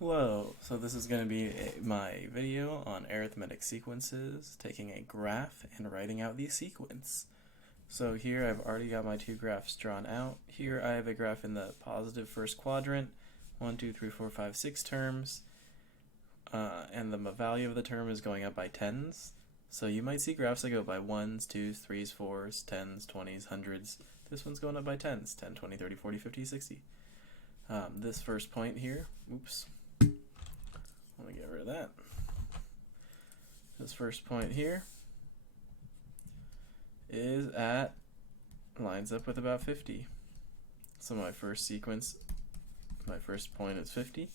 Hello, so this is going to be my video on arithmetic sequences, taking a graph and writing out the sequence. So here I've already got my two graphs drawn out. Here I have a graph in the positive first quadrant, 1, 2, 3, 4, 5, 6 terms, and the value of the term is going up by tens. So you might see graphs that go by 1s, 2s, 3s, 4s, 10s, 20s, hundreds. This one's going up by tens, 10, 20, 30, 40, 50, 60. This first point here, oops. Let me get rid of that. This first point here lines up with about 50. So my first point is 50.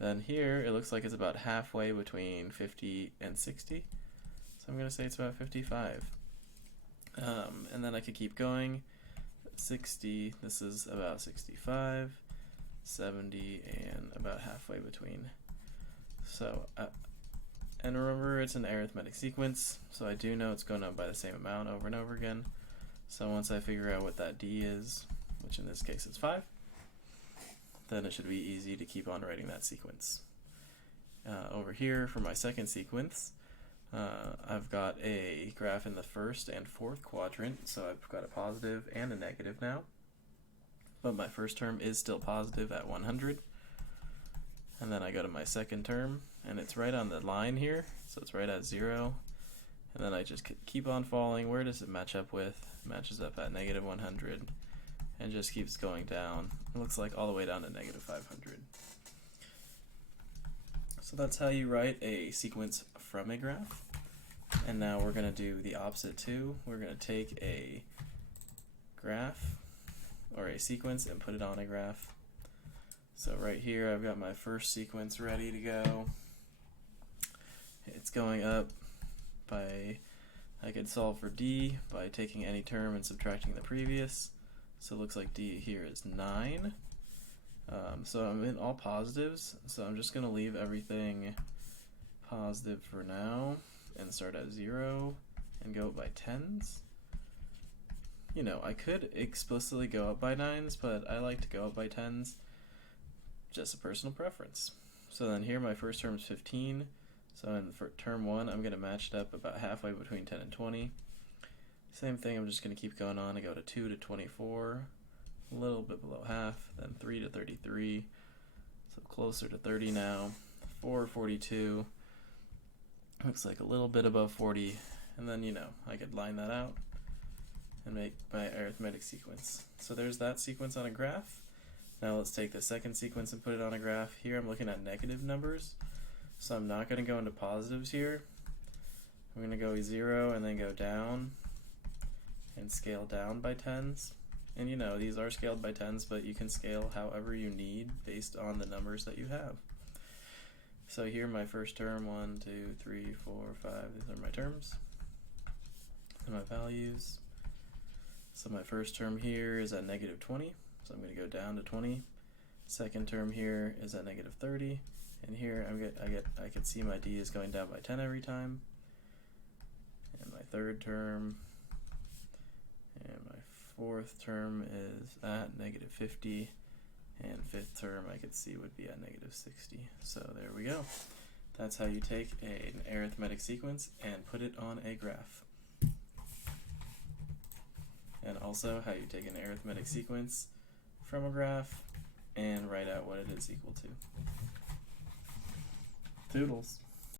Then here it looks like it's about halfway between 50 and 60. So I'm going to say it's about 55. And then I could keep going. 60, this is about 65, 70, and about halfway between. So, and remember it's an arithmetic sequence, so I do know it's going up by the same amount over and over again. So once I figure out what that d is, which in this case is 5, then it should be easy to keep on writing that sequence. Over here for my second sequence, I've got a graph in the first and fourth quadrant, so I've got a positive and a negative now. But my first term is still positive at 100. And then I go to my second term, and it's right on the line here, so it's right at 0. And then I just keep on falling. Where does it match up with? It matches up at negative 100, and just keeps going down. It looks like all the way down to negative 500. So that's how you write a sequence from a graph. And now we're going to do the opposite too. We're going to take a graph, or a sequence, and put it on a graph. So right here I've got my first sequence ready to go. It's going up by, I could solve for d by taking any term and subtracting the previous. So it looks like d here is 9. So I'm in all positives, so I'm just going to leave everything positive for now and start at 0 and go by tens. You know, I could explicitly go up by 9s, but I like to go up by 10s. Just a personal preference. So then here my first term is 15. So in for term 1 I'm going to match it up about halfway between 10 and 20. Same thing, I'm just going to keep going on and go to 2 to 24, a little bit below half, then 3 to 33, so closer to 30 now, 4 42, looks like a little bit above 40, and then I could line that out and make my arithmetic sequence. So there's that sequence on a graph. Now let's take the second sequence and put it on a graph. Here I'm looking at negative numbers, so I'm not going to go into positives here. I'm going to go 0 and then go down and scale down by tens. And these are scaled by tens, but you can scale however you need based on the numbers that you have. So here my first term, 1, 2, 3, 4, 5, these are my terms and my values. So my first term here is at negative 20. So I'm going to go down to 20. Second term here is at negative 30, and here I can see my d is going down by 10 every time. And my third term and my fourth term is at negative 50, and fifth term I could see would be at negative 60. So there we go. That's how you take an arithmetic sequence and put it on a graph. And also how you take an arithmetic sequence from a graph and write out what it is equal to. Toodles.